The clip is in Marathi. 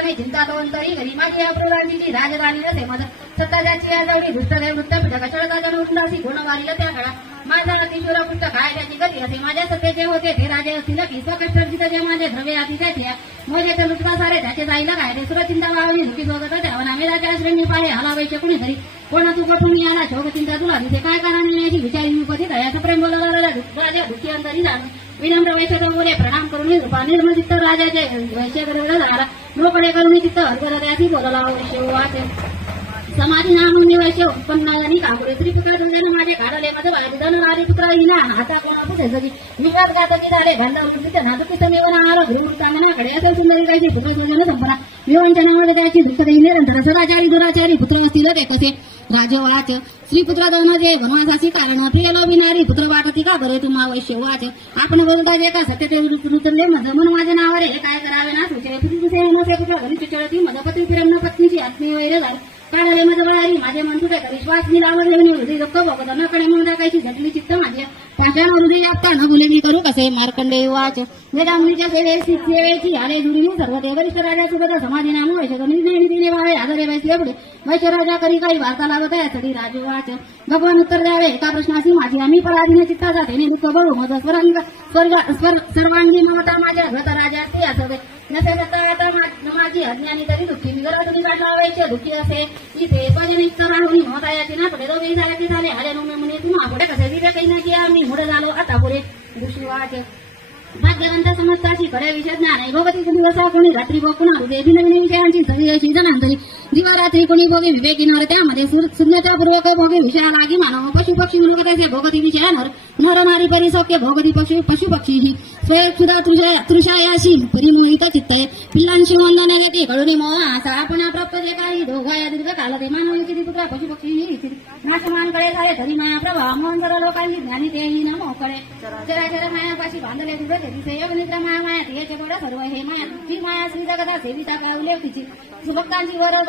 नाही चिंता तरी घरी माझी अप्रुरांची राजराणी नसे मद सत्ता ज्याची आजवली दुष्टदेव वृत्तपीठ कशाळता जण उठलासी गुण वारिल त्या काळात माझा अतिशूर पुष्ट काय त्याची गती असे माझ्या सत्तेचे होते ते राजे असतील की स्वकष्टर्जित जे माझे द्रव्य अतिशय मोजेचे लुटवा सारे त्याचे जाईला काय ते सुरचिंता वावली दुखी सोबत त्यावर आम्ही राजा श्रेणी पाहे हलावायचे कुणी तरी कोणा तू पटून याला शोकचिंता तुला दिसे काय कारण याची विचारी उपती दयाचं प्रेम बोलायला राजा दुःखी अंतरी जाणून विनम्र वैश्य बोले प्रणाम करून रूपा निर्मळ चित्त राजाचे वैश्य करून झाला लोकडे करून चित्त हरभराची बोलला वैश्य समाधी नामुनी वैश्य उत्पन्नानी कांबळे त्रिपुत्र तुझ्याने माझे काढले माझं वायुधन वारी पुत्र हिना हाता कोणा पुढे विवाद घातकी झाले भांडा उठते नाटकी समेवन आलो घृमूर्तांगणाकडे असेल सुंदरी कायची पुत्र तुझ्याने संपला विवंचनामुळे त्याची दुःखदही निरंतर सदाचारी दुराचारी पुत्र असतील ते कसे राजवाच श्रीपुत्र दोनजे वनवासाची कारण प्रिय लोभिनारी पुत्र वाटती का बरे तुम्हा वैश्य वाच आपण बोलता जे का सत्य ते उतरले माझं मन माझ्या नावारे काय करावे ना सुचले तुझे पुत्र घरी चिचळती मदपती प्रेम पत्नीची आत्मीय वैर झाली काढले माझं बळारी माझे मन तुझ्या विश्वास मी लावले हृदय दुःख बघत नकडे म्हणून टाकायची झटली चित्त माझ्या पाषाण हृदय लागता न बोले मी करू कसे मार्कंडे वाच जगा मुलीच्या सेवेची आले जुरी सर्व ते वरिष्ठ राजासोबत समाधी नाम वैश्य वाहे आदरे वैश्य पुढे वैश्य राजा करी काही वार्ता लावत आहे सगळी राजवाच भगवान उत्तर द्यावे एका प्रश्नाची माझी आम्ही पराधीन चित्ता जाते ने दुःख बळू मज सर्वांगी ममता माझ्या घट राजा ती असते नसे सत्ता आता माझी अज्ञानी तरी दुःखी मी घरात तुम्ही काढला वैश्य दुःखी असे इथे भजनिक राहुनी ममता याची ना पुढे दोघे झाले झाले हरे नो म्हणे तुम्हा पुढे कसे दिले काही नाही की आम्ही मुळे झालो आता पुढे दुष्वाच भाग्यवंत समजताची खऱ्या विषय ज्ञान आहे भगवतीचा दिवसा कोणी रात्री बघून हृदय भिन्न विषयांची सगळी अशी जनांतरी दिवारात्री कोणी भोगे विवेकीनर त्यामध्ये सुज्ञतापूर्वक भोगे विषया लागी मानव पशु पक्षी मृगताचे भोगती विषयानर नर नारी परिसौख्य भोगती पशु पक्षी ही स्वयंसुधा तृषायाशी परिमोहित चित्त पिल्लांशी वंदन येते कळून मोह असा आपण प्राप्त जे काही दोघा या दीर्घ काल ते मानवांची पुत्र पशु पक्षी ही नाशमानकडे झाले तरी माया प्रभा मोहन जरा लोकांची ज्ञानी तेही न मोकळे चराचर मायापाशी बांधले तुझे तिथे योगनिद्रा माया माया तिचे गोडा सर्व हे माया ती माया श्री जगता सेविता काय उल्लेख तिची सुभक्तांची वर